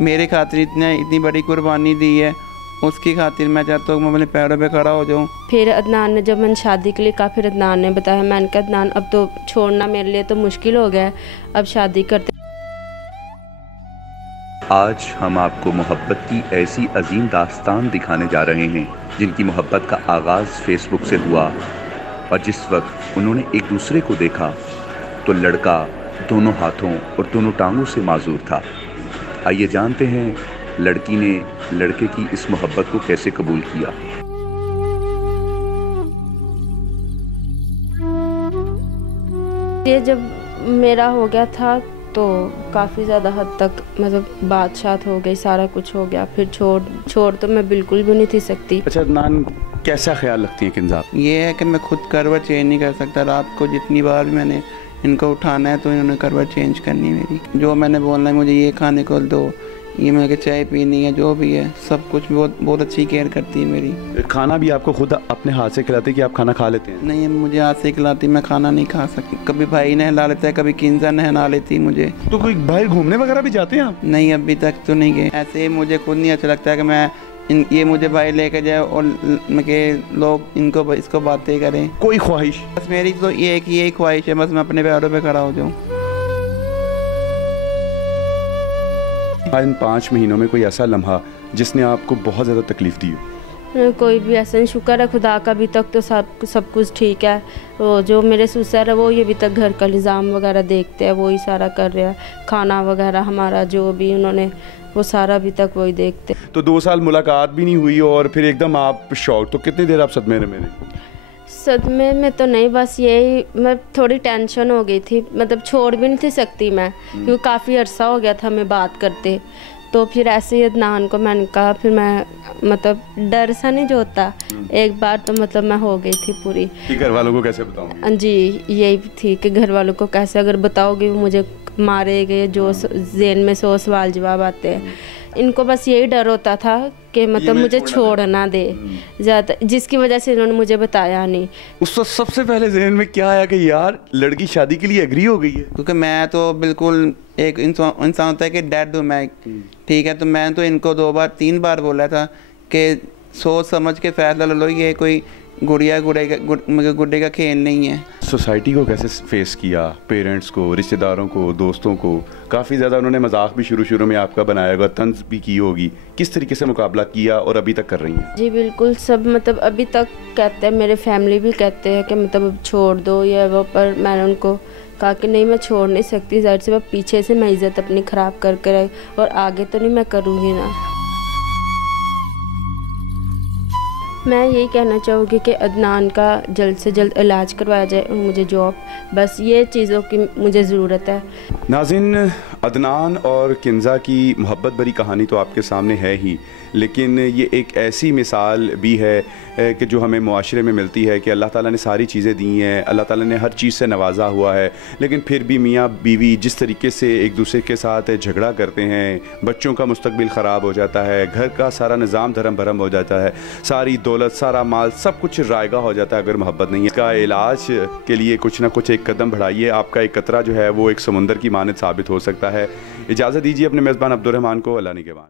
मेरे खातिर इतनी बड़ी कुर्बानी दी है, उसकी खातिर मैं चाहता हूँ मैं अपने पैरों पे खड़ा हो जाऊँ। फिर अदनान ने जब मैंने शादी के लिए कहा, फिर अदनान ने बताया, मैंने कहा अदनान अब तो छोड़ना मेरे लिए तो मुश्किल हो गया है, अब शादी करते। आज हम आपको मोहब्बत की ऐसी अजीम दास्तान दिखाने जा रहे हैं जिनकी मोहब्बत का आगाज़ फेसबुक से हुआ और जिस वक्त उन्होंने एक दूसरे को देखा तो लड़का दोनों हाथों और दोनों टांगों से माजूर था। आइए जानते हैं लड़की ने लड़के की इस मोहब्बत को कैसे कबूल किया। ये जब मेरा हो गया था तो काफ़ी ज़्यादा हद तक मतलब बात हो गई, सारा कुछ हो गया। फिर छोड़ तो मैं बिल्कुल भी नहीं थी सकती। अच्छा अदनान, कैसा ख्याल रखती हैं किंज़ा? ये है कि मैं खुद करवट चेंज नहीं कर सकता। रात को जितनी बार भी मैंने इनको उठाना है तो इन्होंने करवट चेंज करनी है मेरी। जो मैंने बोलना है मुझे ये खाने को दो, ये मेरे चाय पीनी है, जो भी है सब कुछ बहुत अच्छी केयर करती है मेरी। खाना भी आपको खुद अपने हाथ से खिलाती है कि आप खाना खा लेते हैं? नहीं, मुझे हाथ से खिलाती, मैं खाना नहीं खा सकती। कभी भाई नहला लेता है, कभी किंज़ा नहला लेती मुझे। तो कोई बाहर घूमने वगैरह भी जाते हैं आप? नहीं, अभी तक तो नहीं गए। ऐसे मुझे खुद नहीं अच्छा लगता है कि मैं ये मुझे भाई लेके जाए और लोग इसको बातें करें। कोई ख्वाहिश? बस मेरी तो यही ख्वाहिश है, बस मैं अपने पैरों पे खड़ा हो जाऊँ। इन 5 महीनों में कोई ऐसा लम्हा जिसने आपको बहुत ज़्यादा तकलीफ़ दी हो? कोई भी ऐसा नहीं, शुक्र है खुदा का, अभी तक तो सब कुछ ठीक है। वो जो मेरे ससुर है वो ये अभी तक घर का निज़ाम वगैरह देखते हैं, वो ही सारा कर रहे हैं। खाना वगैरह हमारा जो भी उन्होंने वो सारा अभी तक वही देखते। तो 2 साल मुलाकात भी नहीं हुई और फिर एकदम आप शॉक। तो कितनी देर आप सदमे में रहे? सदमे में तो नहीं, बस यही मैं थोड़ी टेंशन हो गई थी, मतलब छोड़ भी नहीं थी सकती मैं, क्योंकि काफ़ी अरसा हो गया था हमें बात करते। तो फिर ऐसे ही अदनान को मैंने कहा, फिर मैं मतलब डर सा नहीं जो होता, एक बार तो मतलब मैं हो गई थी पूरी कि घर वालों को कैसे बताऊंगी? जी, यही थी कि घर वालों को कैसे अगर बताओगे वो मुझे मारेंगे, जो ज़हन में 100 सवाल जवाब आते हैं। इनको बस यही डर होता था कि मतलब मुझे छोड़ ना दे ज़्यादा, जिसकी वजह से इन्होंने मुझे बताया नहीं। उस वक्त सबसे पहले जहन में क्या आया कि यार लड़की शादी के लिए एग्री हो गई है? क्योंकि मैं तो बिल्कुल एक इंसान होता है कि डैड हूँ मैं, ठीक है। तो मैं तो इनको 2 बार 3 बार बोला था कि सोच समझ के फैसला लो, ये कोई गुड्डे का खेल नहीं है। सोसाइटी को कैसे फेस किया? पेरेंट्स को, रिश्तेदारों को, दोस्तों को? काफ़ी ज़्यादा उन्होंने मजाक भी शुरू में आपका बनाया होगा, तंज भी की होगी। किस तरीके से मुकाबला किया और अभी तक कर रही हैं? जी बिल्कुल, सब मतलब अभी तक कहते हैं, मेरे फैमिली भी कहते हैं कि मतलब छोड़ दो या वो, पर मैंने उनको कहा कि नहीं मैं छोड़ नहीं सकती। ज़ाहिर से पीछे से मैं इज़्ज़त अपनी ख़राब करके रही और आगे तो नहीं मैं करूँगी ना। मैं यही कहना चाहूँगी कि अदनान का जल्द से जल्द इलाज करवाया जाए और मुझे जॉब, बस ये चीज़ों की मुझे ज़रूरत है। नाज़रीन, अदनान और किंज़ा की मोहब्बत भरी कहानी तो आपके सामने है ही, लेकिन ये एक ऐसी मिसाल भी है कि जो हमें मुआशरे में मिलती है कि अल्लाह ताला ने सारी चीज़ें दी हैं, अल्लाह ताला ने हर चीज़ से नवाजा हुआ है, लेकिन फिर भी मियाँ बीवी जिस तरीके से एक दूसरे के साथ झगड़ा करते हैं, बच्चों का मुस्तकबिल ख़राब हो जाता है, घर का सारा निज़ाम धर्म भरम हो जाता है, सारी दौलत, सारा माल, सब कुछ रायगा हो जाता है अगर मोहब्बत नहीं है। इसका इलाज के लिए कुछ ना कुछ एक कदम बढ़ाइए। आपका एक कतरा जो है वो एक समुंदर की मानद साबित हो सकता है। इजाज़त दीजिए अपने मेज़बान अब्दुर्रहमान को। अल्लाह निगहबान।